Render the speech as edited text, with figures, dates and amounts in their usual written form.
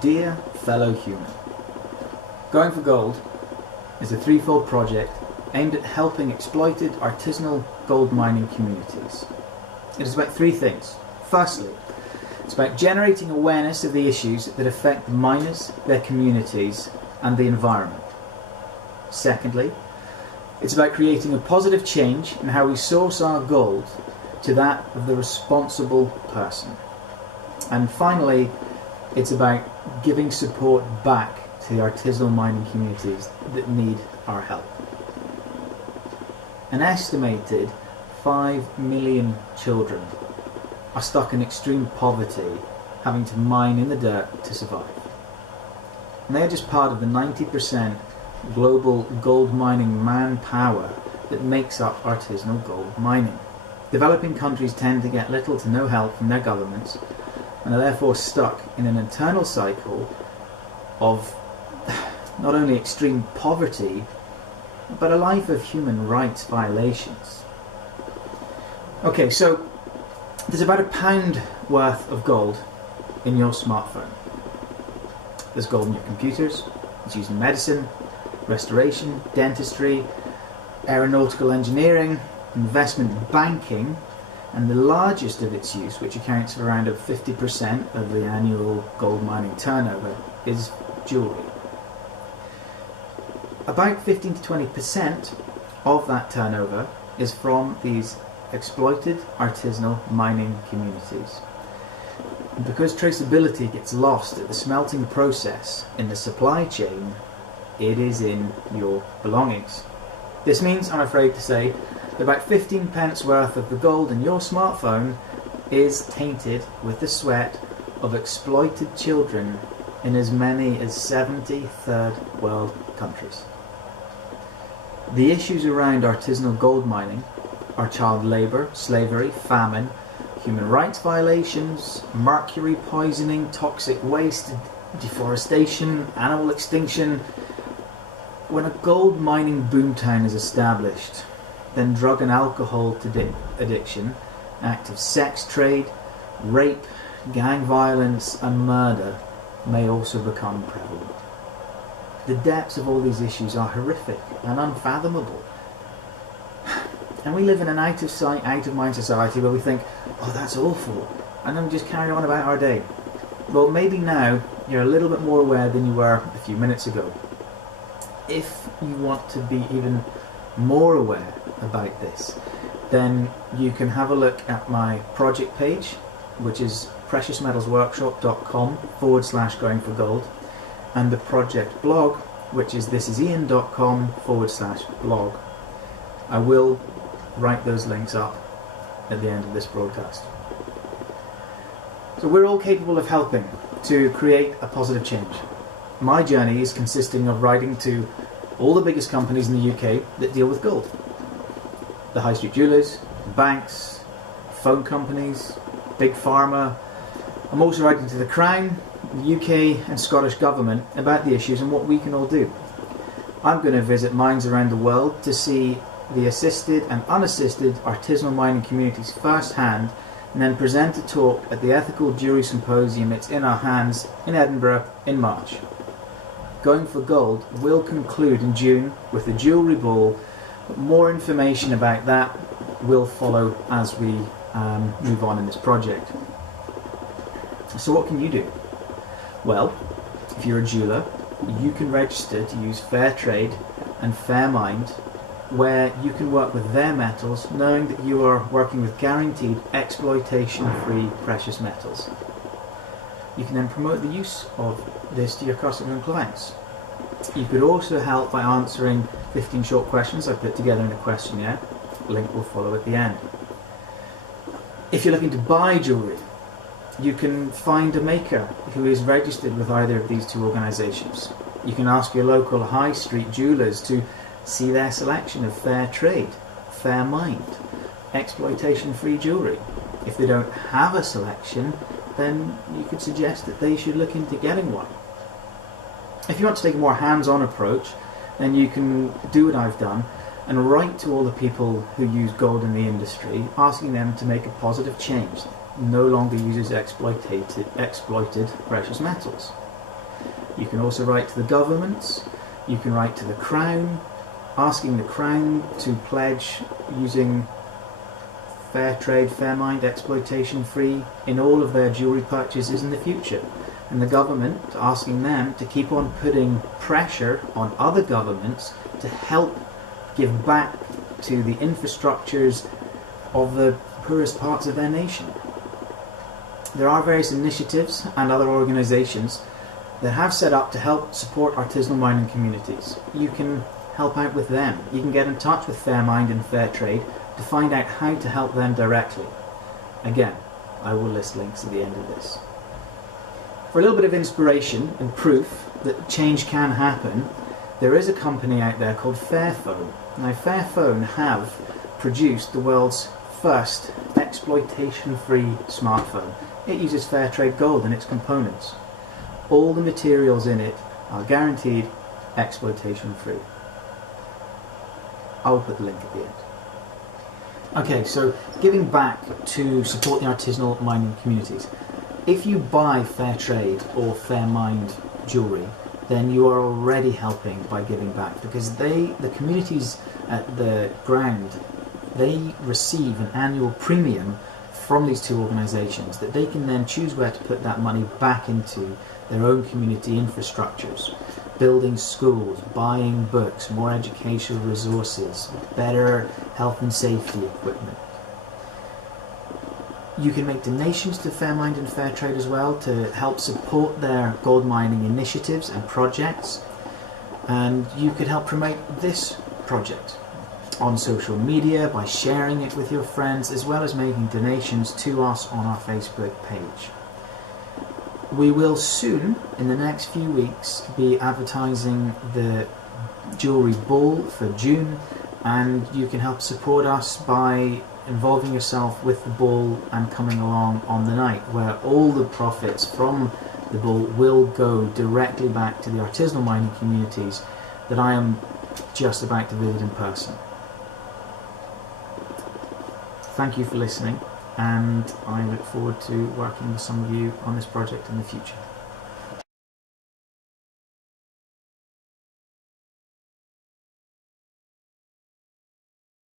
Dear fellow human, Going for Gold is a threefold project aimed at helping exploited artisanal gold mining communities. It is about three things. Firstly, it's about generating awareness of the issues that affect the miners, their communities, and the environment. Secondly, it's about creating a positive change in how we source our gold to that of the responsible person. And finally, it's about giving support back to the artisanal mining communities that need our help. An estimated 5 million children are stuck in extreme poverty, having to mine in the dirt to survive. And they are just part of the 90% global gold mining manpower that makes up artisanal gold mining. Developing countries tend to get little to no help from their governments and are therefore stuck in an internal cycle of not only extreme poverty, but a life of human rights violations. Okay, so there's about £1 worth of gold in your smartphone. There's gold in your computers. It's used in medicine, restoration, dentistry, aeronautical engineering, investment banking, and the largest of its use, which accounts for around 50% of the annual gold mining turnover, is jewellery. About 15 to 20% of that turnover is from these exploited artisanal mining communities. And because traceability gets lost at the smelting process in the supply chain, it is in your belongings. This means, I'm afraid to say, that about 15 pence worth of the gold in your smartphone is tainted with the sweat of exploited children in as many as 70 third world countries. The issues around artisanal gold mining are child labour, slavery, famine, human rights violations, mercury poisoning, toxic waste, deforestation, animal extinction. When a gold mining boomtown is established, then drug and alcohol addiction, active sex trade, rape, gang violence and murder may also become prevalent. The depths of all these issues are horrific and unfathomable. And we live in an out of sight, out of mind society where we think, oh, that's awful, and then we just carry on about our day. Well, maybe now you're a little bit more aware than you were a few minutes ago. If you want to be even more aware about this, then you can have a look at my project page, which is preciousmetalsworkshop.com/going for gold, and the project blog, which is thisisian.com/blog. I will write those links up at the end of this broadcast. So we're all capable of helping to create a positive change. My journey is consisting of writing to all the biggest companies in the UK that deal with gold. The high street jewellers, banks, phone companies, big pharma. I'm also writing to the Crown, the UK and Scottish Government about the issues and what we can all do. I'm going to visit mines around the world to see the assisted and unassisted artisanal mining communities firsthand, and then present a talk at the Ethical Jewellery Symposium It's in Our Hands in Edinburgh in March. Going for Gold will conclude in June with the Jewellery Ball, but more information about that will follow as we move on in this project. So what can you do? Well, if you're a jeweller, you can register to use Fair Trade and Fair Mind, where you can work with their metals knowing that you are working with guaranteed exploitation-free precious metals. You can then promote the use of this to your customers and clients. You could also help by answering 15 short questions I put together in a questionnaire. Link will follow at the end. If you're looking to buy jewellery, you can find a maker who is registered with either of these two organisations. You can ask your local high street jewellers to see their selection of Fair Trade, Fair Mind, exploitation-free jewellery. If they don't have a selection, then you could suggest that they should look into getting one. If you want to take a more hands-on approach, then you can do what I've done and write to all the people who use gold in the industry, asking them to make a positive change, no longer uses exploited precious metals. You can also write to the governments, you can write to the Crown, asking the Crown to pledge using fair trade, fair mind, exploitation free in all of their jewellery purchases in the future. And the government asking them to keep on putting pressure on other governments to help give back to the infrastructures of the poorest parts of their nation. There are various initiatives and other organisations that have set up to help support artisanal mining communities. You can help out with them. You can get in touch with Fairmind and Fairtrade to find out how to help them directly. Again, I will list links at the end of this. For a little bit of inspiration and proof that change can happen, there is a company out there called Fairphone. Now, Fairphone have produced the world's first exploitation-free smartphone. It uses Fairtrade gold in its components. All the materials in it are guaranteed exploitation-free. I'll put the link at the end. Okay, so giving back to support the artisanal mining communities. If you buy Fairtrade or Fairmind jewellery, then you are already helping by giving back, because the communities at the ground, they receive an annual premium from these two organisations that they can then choose where to put that money back into their own community infrastructures, building schools, buying books, more educational resources, better health and safety equipment. You can make donations to Fairmind and Fairtrade as well to help support their gold mining initiatives and projects, and you could help promote this project on social media by sharing it with your friends, as well as making donations to us on our Facebook page. We will soon, in the next few weeks, be advertising the jewellery ball for June, and you can help support us by involving yourself with the ball and coming along on the night, where all the profits from the ball will go directly back to the artisanal mining communities that I am just about to visit in person. Thank you for listening, and I look forward to working with some of you on this project in the future.